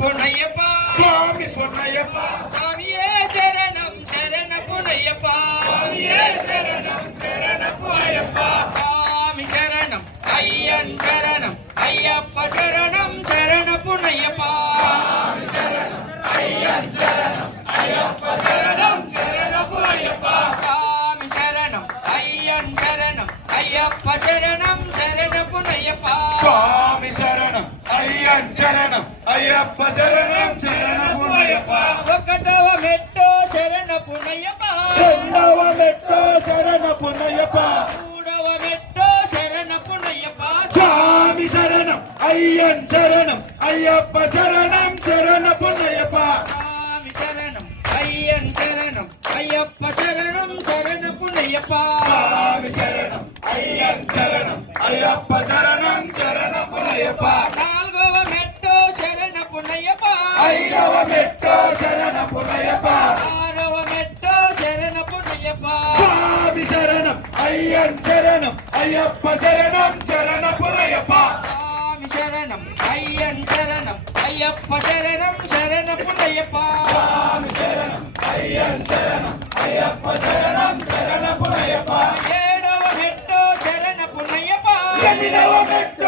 பொன்னையப்பா. சுவாமி பொன்னையப்பா. சாமியே சரணம் சரண பொன்னையப்பா. சுவாமியே சரணம் சரண பொன்னையப்பா. சாமி சரணம் ஐயன் சரணம் ஐயப்ப சரணம் சரண பொன்னையப்பா. சரணம் சரண பொன்னையப்பா. சாமி சரணம் ஐயன் சரணம் ஐயப்ப சரணம் சரண பொன்னையப்பா சுவாமி சரணம் చరణం చరణం అయ్యప్ప చరణం చరణం అయ్యప్ప ఒకటవ మెట్టు శరణ పునయ్యప్ప రెండవ మెట్టు శరణ పునయ్యప్ప మూడవ మెట్టు శరణ స్వామి శరణం అయ్యన్ చరణం అయ్యప్ప చరణం చరణ పునయ్యప్ప అయ్యప్ప శరణం శరణ పునయ్యప్ప శరణం అయ్యన్ చరణం అయ్యప్ప చరణం చరణ పునయ్యప్ప சாமி சரணம் ஐயன் சரணம் ஐயப்ப சரணம் சரண புலையப்பா சாமி சரணம் ஐயன் சரணம் ஐயப்ப சரணம் சரண புலையப்பா சாமி சரணம் ஐயன் சரணம் ஐயப்ப சரணம் சரண புலையப்பா ஏடவ ஹெட்டோ சரண புலையப்பா எமிடவ ஹெட்டோ